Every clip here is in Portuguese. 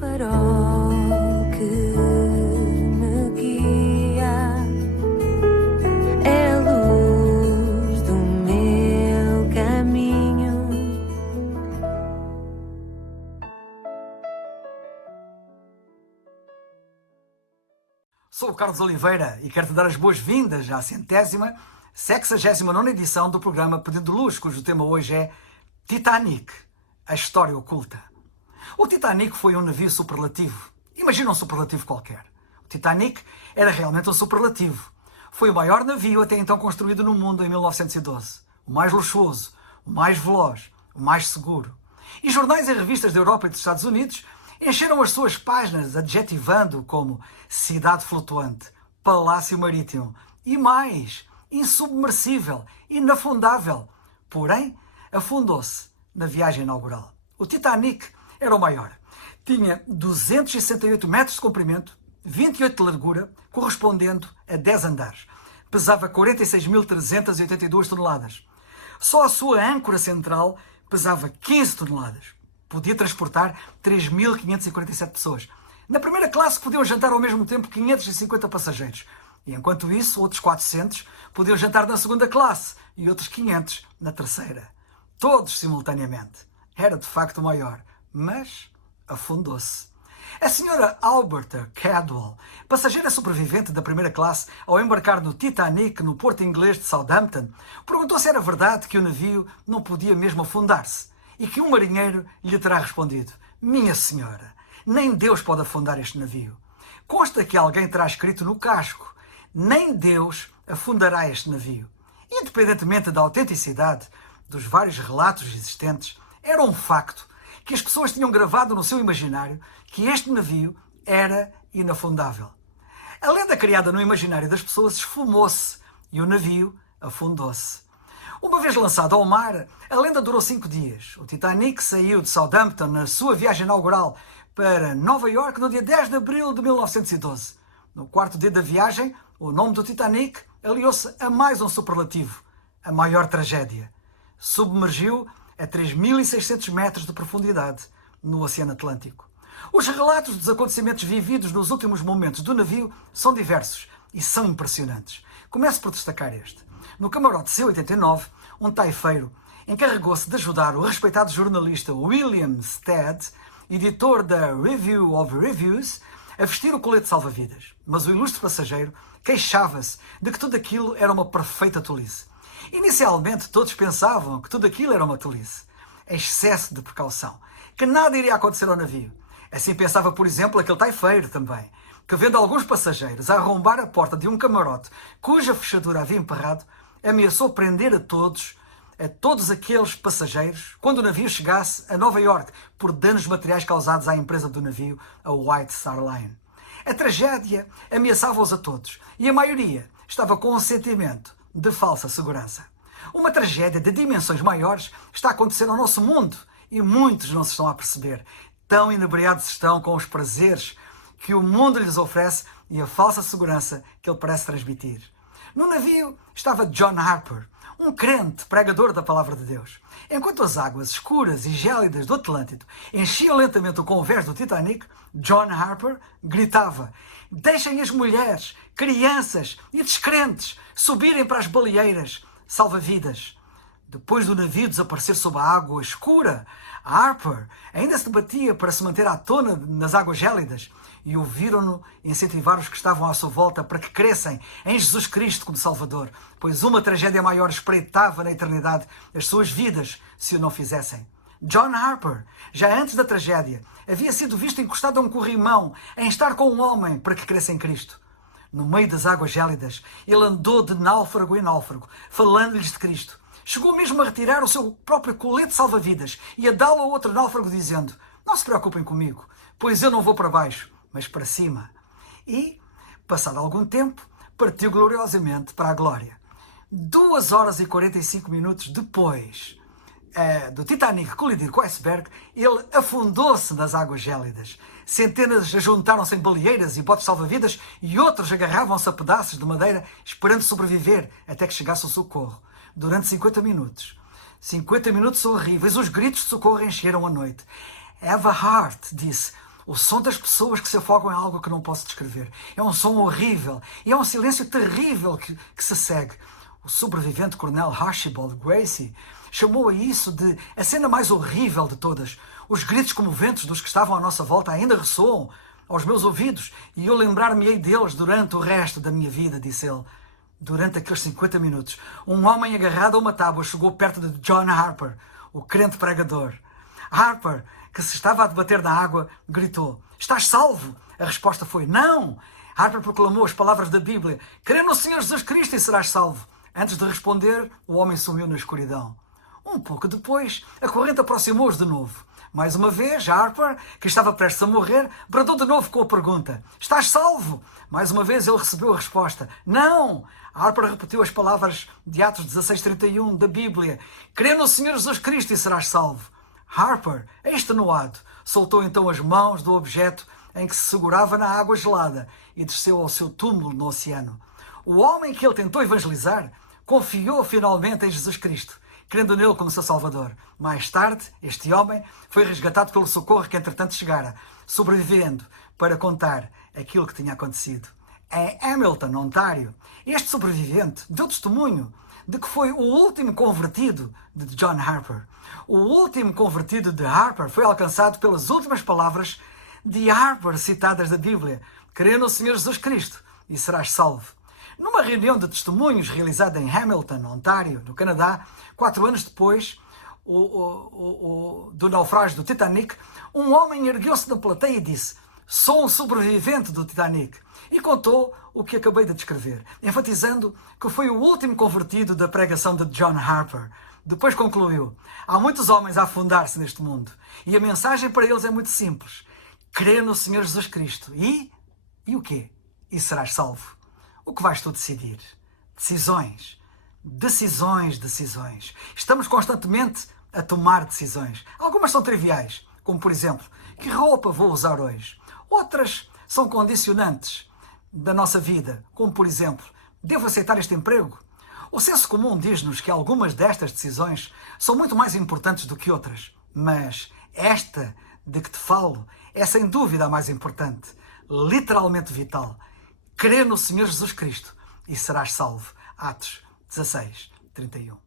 farol que me guia, é a luz do meu caminho. Sou o Carlos Oliveira e quero-te dar as boas-vindas à 169ª edição do programa Pedindo Luz, cujo tema hoje é Titanic, a história oculta. O Titanic foi um navio superlativo. Imagina um superlativo qualquer. O Titanic era realmente um superlativo. Foi o maior navio até então construído no mundo em 1912. O mais luxuoso, o mais veloz, o mais seguro. E jornais e revistas da Europa e dos Estados Unidos encheram as suas páginas adjetivando como cidade flutuante, palácio marítimo e mais, insubmersível, inafundável. Porém, afundou-se na viagem inaugural. O Titanic era o maior. Tinha 268 metros de comprimento, 28 de largura, correspondendo a 10 andares. Pesava 46.382 toneladas. Só a sua âncora central pesava 15 toneladas. Podia transportar 3.547 pessoas. Na primeira classe podiam jantar ao mesmo tempo 550 passageiros. E enquanto isso, outros 400 podiam jantar na segunda classe e outros 500 na terceira. Todos simultaneamente. Era de facto maior, mas afundou-se. A senhora Alberta Cadwell, passageira sobrevivente da primeira classe ao embarcar no Titanic no porto inglês de Southampton, perguntou se era verdade que o navio não podia mesmo afundar-se e que um marinheiro lhe terá respondido: "Minha senhora, nem Deus pode afundar este navio. Consta que alguém terá escrito no casco: nem Deus afundará este navio." Independentemente da autenticidade dos vários relatos existentes, era um facto que as pessoas tinham gravado no seu imaginário que este navio era inafundável. A lenda criada no imaginário das pessoas esfumou-se e o navio afundou-se. Uma vez lançado ao mar, a lenda durou 5 dias. O Titanic saiu de Southampton na sua viagem inaugural para Nova Iorque no dia 10 de abril de 1912. No quarto dia da viagem, o nome do Titanic aliou-se a mais um superlativo, a maior tragédia. Submergiu a 3.600 metros de profundidade no Oceano Atlântico. Os relatos dos acontecimentos vividos nos últimos momentos do navio são diversos e são impressionantes. Começo por destacar este. No camarote C-89, um taifeiro encarregou-se de ajudar o respeitado jornalista William Stead, editor da Review of Reviews, a vestir o colete salva-vidas. Mas o ilustre passageiro queixava-se de que tudo aquilo era uma perfeita tolice. Inicialmente, todos pensavam que tudo aquilo era uma tolice, excesso de precaução, que nada iria acontecer ao navio. Assim pensava, por exemplo, aquele taifeiro também, que vendo alguns passageiros a arrombar a porta de um camarote cuja fechadura havia emperrado, ameaçou prender a todos aqueles passageiros quando o navio chegasse a Nova Iorque por danos materiais causados à empresa do navio, a White Star Line. A tragédia ameaçava-os a todos e a maioria estava com um sentimento de falsa segurança. Uma tragédia de dimensões maiores está a acontecer ao nosso mundo e muitos não se estão a perceber. Tão inebriados estão com os prazeres que o mundo lhes oferece e a falsa segurança que ele parece transmitir. No navio estava John Harper, um crente pregador da palavra de Deus. Enquanto as águas escuras e gélidas do Atlântico enchiam lentamente o convés do Titanic, John Harper gritava: "Deixem as mulheres, crianças e descrentes subirem para as baleeiras salva-vidas." Depois do navio desaparecer sob a água escura, Harper ainda se debatia para se manter à tona nas águas gélidas e ouviram-no incentivar os que estavam à sua volta para que crescem em Jesus Cristo como Salvador, pois uma tragédia maior espreitava na eternidade as suas vidas se o não fizessem. John Harper, já antes da tragédia, havia sido visto encostado a um corrimão em estar com um homem para que cresça em Cristo. No meio das águas gélidas, ele andou de náufrago em náufrago, falando-lhes de Cristo. Chegou mesmo a retirar o seu próprio colete salva-vidas e a dá-lo a outro náufrago, dizendo: "Não se preocupem comigo, pois eu não vou para baixo, mas para cima." E, passado algum tempo, partiu gloriosamente para a glória. 2 horas e 45 minutos depois do Titanic colidir com o iceberg, ele afundou-se nas águas gélidas. Centenas juntaram-se em baleeiras e botes salva-vidas e outros agarravam-se a pedaços de madeira esperando sobreviver até que chegasse o socorro. Durante 50 minutos. 50 minutos horríveis, os gritos de socorro encheram a noite. Eva Hart disse: O som das pessoas que se afogam é algo que não posso descrever. É um som horrível. E é um silêncio terrível que se segue. O sobrevivente coronel Archibald Gracie chamou a isso de a cena mais horrível de todas. Os gritos comoventes dos que estavam à nossa volta ainda ressoam aos meus ouvidos e eu lembrar-me-ei deles durante o resto da minha vida, disse ele. Durante aqueles 50 minutos, um homem agarrado a uma tábua chegou perto de John Harper, o crente pregador. Harper, que se estava a debater na água, gritou: "Estás salvo?" A resposta foi: "Não!" Harper proclamou as palavras da Bíblia: "Crê no Senhor Jesus Cristo e serás salvo." Antes de responder, o homem sumiu na escuridão. Um pouco depois, a corrente aproximou-os de novo. Mais uma vez, Harper, que estava prestes a morrer, bradou de novo com a pergunta: "Estás salvo?" Mais uma vez ele recebeu a resposta: "Não!" Harper repetiu as palavras de Atos 16:31 da Bíblia: "Crê no Senhor Jesus Cristo e serás salvo." Harper, extenuado, soltou então as mãos do objeto em que se segurava na água gelada e desceu ao seu túmulo no oceano. O homem que ele tentou evangelizar confiou finalmente em Jesus Cristo, crendo nele como seu Salvador. Mais tarde, este homem foi resgatado pelo socorro que entretanto chegara, sobrevivendo para contar aquilo que tinha acontecido. Em Hamilton, Ontário, este sobrevivente deu testemunho de que foi o último convertido de John Harper. O último convertido de Harper foi alcançado pelas últimas palavras de Harper citadas da Bíblia: "Crê no Senhor Jesus Cristo e serás salvo." Numa reunião de testemunhos realizada em Hamilton, Ontário, no Canadá, 4 anos depois do naufrágio do Titanic, um homem ergueu-se da plateia e disse: "Sou um sobrevivente do Titanic." E contou o que acabei de descrever, enfatizando que foi o último convertido da pregação de John Harper. Depois concluiu: "Há muitos homens a afundar-se neste mundo e a mensagem para eles é muito simples: crê no Senhor Jesus Cristo e o quê? E serás salvo." O que vais tu decidir? Decisões. Decisões, decisões. Estamos constantemente a tomar decisões. Algumas são triviais, como por exemplo, que roupa vou usar hoje? Outras são condicionantes da nossa vida, como por exemplo, devo aceitar este emprego? O senso comum diz-nos que algumas destas decisões são muito mais importantes do que outras, mas esta de que te falo é sem dúvida a mais importante, literalmente vital. Crê no Senhor Jesus Cristo e serás salvo. Atos 16:31.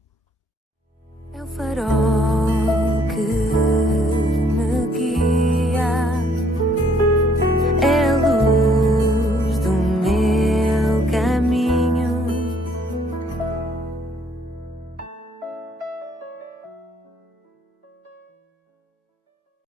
É o farol